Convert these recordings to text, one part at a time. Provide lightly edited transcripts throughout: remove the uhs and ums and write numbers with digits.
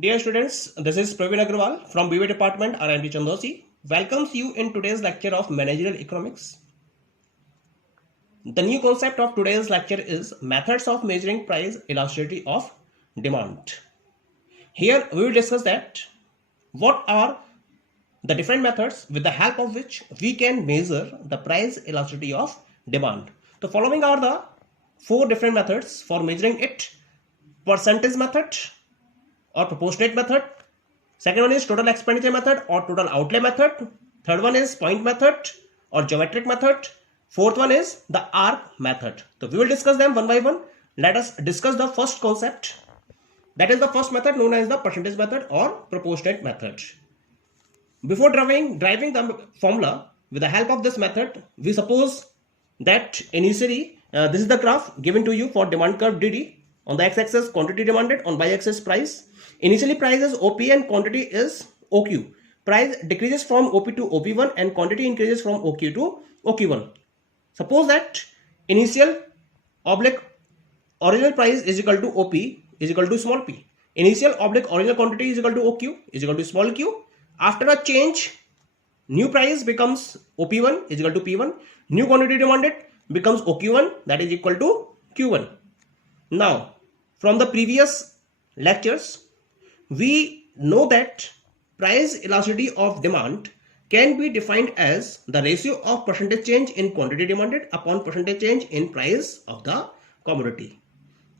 Dear students, this is Praveen Agrawal from BBA Department, RMD Chandosi. Welcomes you in today's lecture of Managerial Economics. The new concept of today's lecture is methods of measuring price elasticity of demand. Here we will discuss that what are the different methods with the help of which we can measure the price elasticity of demand. The following are the four different methods for measuring it: percentage method or proportionate method. Second one is total expenditure method or total outlay method. Third one is point method or geometric method. Fourth one is the arc method. So we will discuss them one by one. Let us discuss the first concept. That is the first method known as the percentage method or proportionate method. Before driving the formula with the help of this method, we suppose that initially this is the graph given to you for demand curve DD. On the x-axis quantity demanded, on y-axis price. Initially price is OP and quantity is OQ. Price decreases from OP to OP1 and quantity increases from OQ to OQ1. Suppose that initial oblique original price is equal to OP is equal to small p. Initial oblique original quantity is equal to OQ is equal to small q. After a change, new price becomes OP1 is equal to P1. New quantity demanded becomes OQ1, that is equal to Q1. Now, from the previous lectures, we know that price elasticity of demand can be defined as the ratio of percentage change in quantity demanded upon percentage change in price of the commodity.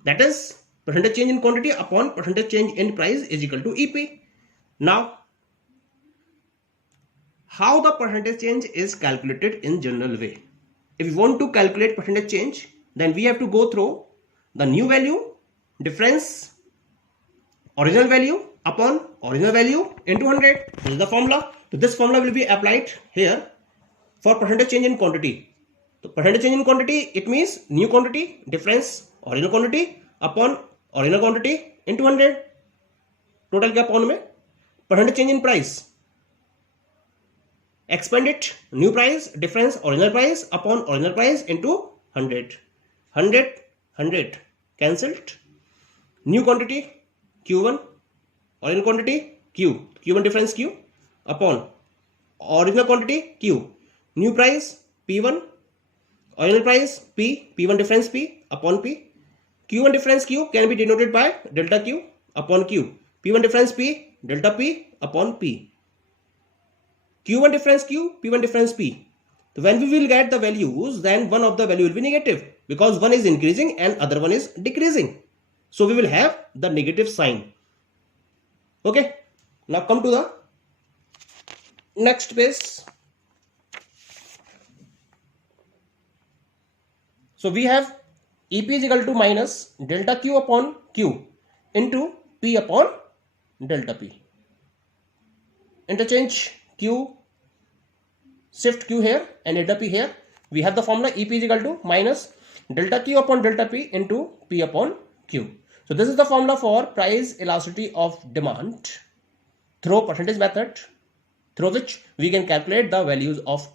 That is, percentage change in quantity upon percentage change in price is equal to EP. Now, how the percentage change is calculated in general way? If we want to calculate percentage change, then we have to go through the new value, difference, original value upon original value into 100. This is the formula. So this formula will be applied here for percentage change in quantity. So percentage change in quantity, it means new quantity, difference, original quantity upon original quantity into 100. Total क्या pound में? Percentage change in price. Expand it, new price, difference, original price upon original price into 100. 100, 100 cancelled. New quantity Q1, original quantity Q, Q1 difference Q upon original quantity Q. New price P1, original price P, P1 difference P upon P. Q1 difference Q can be denoted by delta Q upon Q. P1 difference P, delta P upon P. Q1 difference Q, P1 difference P. So when we will get the values, then one of the value will be negative because one is increasing and other one is decreasing. So we will have the negative sign. Okay. Now come to the next page. So we have EP is equal to minus delta Q upon Q into P upon delta P. Interchange Q, shift Q here and delta P here. We have the formula EP is equal to minus delta Q upon delta P into P upon Q. So this is the formula for price elasticity of demand through percentage method, through which we can calculate the values of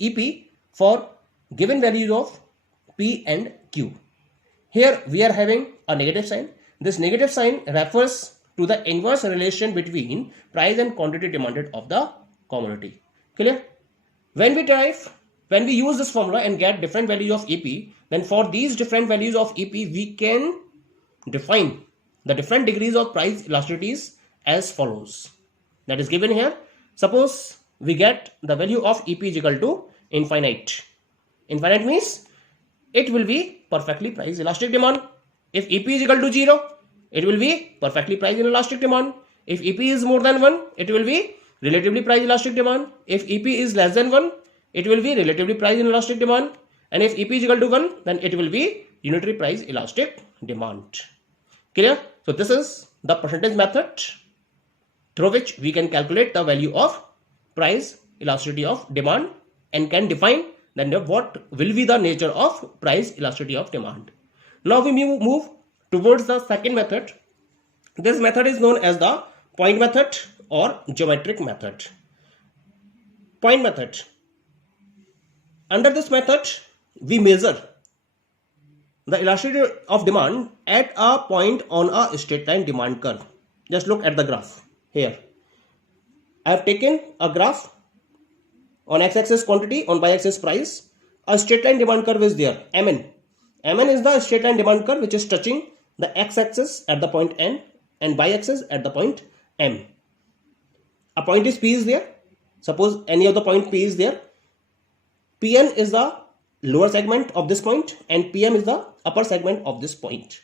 EP for given values of P and Q. Here we are having a negative sign. This negative sign refers to the inverse relation between price and quantity demanded of the commodity. Clear? When we use this formula and get different values of EP, then for these different values of EP, we can define the different degrees of price elasticities as follows. That is given here. Suppose we get the value of EP is equal to infinite. Infinite means it will be perfectly price elastic demand. If EP is equal to 0, it will be perfectly price inelastic demand. If EP is more than 1, it will be relatively price elastic demand. If EP is less than 1, it will be relatively price inelastic demand. And if EP is equal to 1, then it will be unitary price elastic demand. Clear? So this is the percentage method through which we can calculate the value of price elasticity of demand and can define then what will be the nature of price elasticity of demand. Now we move towards the second method. This method is known as the point method or geometric method. Point method. Under this method, we measure the elasticity of demand at a point on a straight line demand curve. Just look at the graph here. I have taken a graph. On x-axis quantity, on y-axis price. A straight line demand curve is there, Mn. Mn is the straight line demand curve which is touching the x-axis at the point N and y-axis at the point M. A point is P is there. Suppose any of the point P is there. Pn is the lower segment of this point and Pm is the upper segment of this point.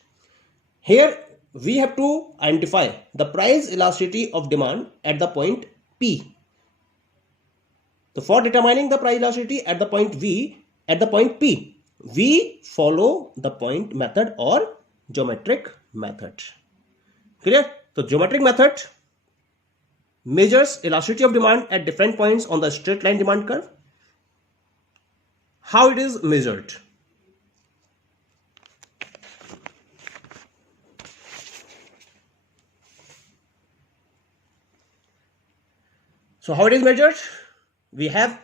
Here we have to identify the price elasticity of demand at the point P. So for determining the price elasticity at the point P, we follow the point method or geometric method. Clear? So geometric method measures elasticity of demand at different points on the straight line demand curve. How it is measured? So how it is measured? We have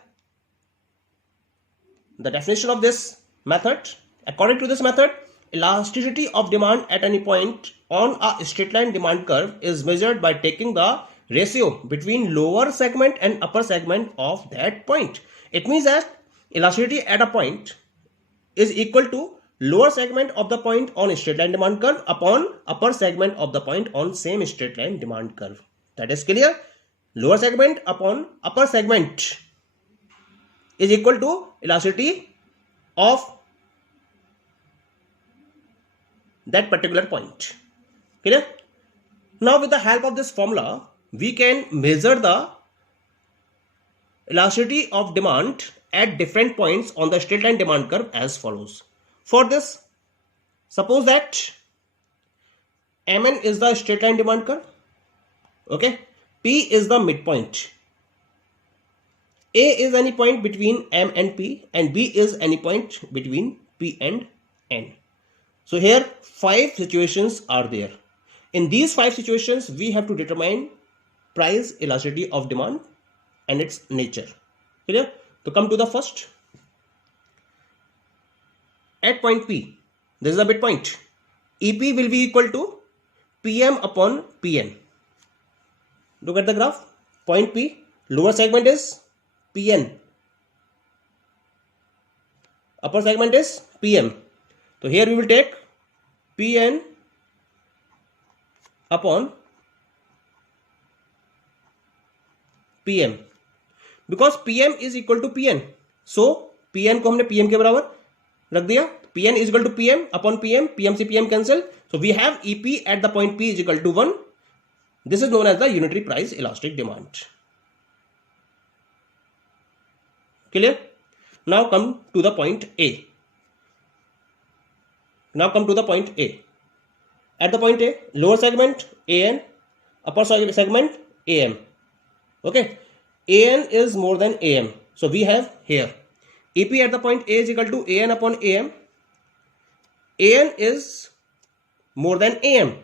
the definition of this method. According to this method, elasticity of demand at any point on a straight line demand curve is measured by taking the ratio between lower segment and upper segment of that point. It means that elasticity at a point is equal to lower segment of the point on straight line demand curve upon upper segment of the point on same straight line demand curve. That is clear? Lower segment upon upper segment is equal to elasticity of that particular point. Clear? Now with the help of this formula, we can measure the elasticity of demand at different points on the straight line demand curve as follows. For this, suppose that Mn is the straight line demand curve. Okay. P is the midpoint. A is any point between M and P and B is any point between P and N. So here 5 situations are there. In these 5 situations, we have to determine price elasticity of demand and its nature. Clear? To come to the first. At point P, this is the midpoint. EP will be equal to PM upon PN. Look at the graph. Point P, lower segment is PN. Upper segment is PM. So here we will take PN upon PM. Because PM is equal to PN. So PN को हमने PM के बराबर रख दिया. PN is equal to PM upon PM. PM से PM cancel. So we have EP at the point P is equal to 1. This is known as the unitary price elastic demand. Clear? Now come to the point A. At the point A, lower segment AN, upper segment AM. Okay. AN is more than AM. So we have here EP at the point A is equal to AN upon AM. AN is more than AM.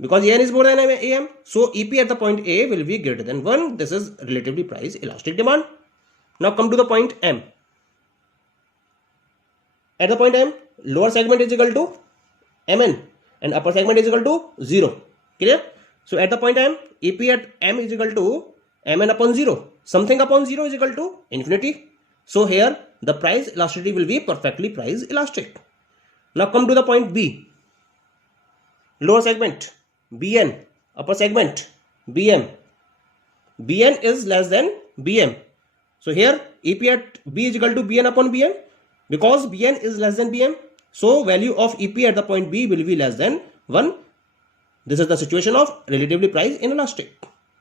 Because AN is more than AM, so EP at the point A will be greater than 1. This is relatively price elastic demand. Now come to the point M. At the point M, lower segment is equal to Mn and upper segment is equal to 0. Clear? So at the point M, EP at M is equal to Mn upon 0. Something upon 0 is equal to infinity. So here the price elasticity will be perfectly price elastic. Now come to the point B. Lower segment Bn, upper segment Bm. Bn is less than Bm. So here EP at B is equal to Bn upon Bm. Because Bn is less than Bm, so value of EP at the point B will be less than 1. This is the situation of relatively price inelastic.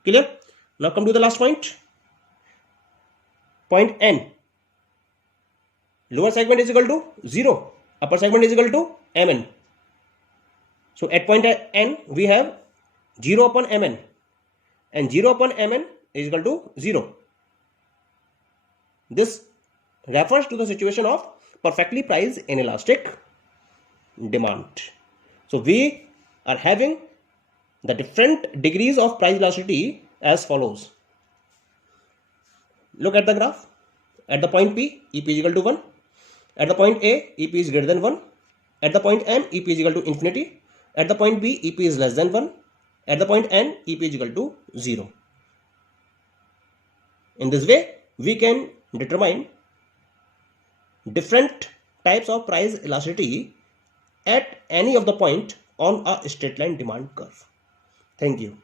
Clear? Now come to the last point. Point N. Lower segment is equal to 0. Upper segment is equal to Mn. So at point N, we have 0 upon Mn. And 0 upon Mn is equal to 0. This refers to the situation of perfectly price inelastic demand. So we are having the different degrees of price elasticity as follows. Look at the graph. At the point P, EP is equal to 1. At the point A, EP is greater than 1. At the point M, EP is equal to infinity. At the point B, EP is less than 1. At the point N, EP is equal to 0. In this way, we can determine different types of price elasticity at any of the point on a straight line demand curve. Thank you.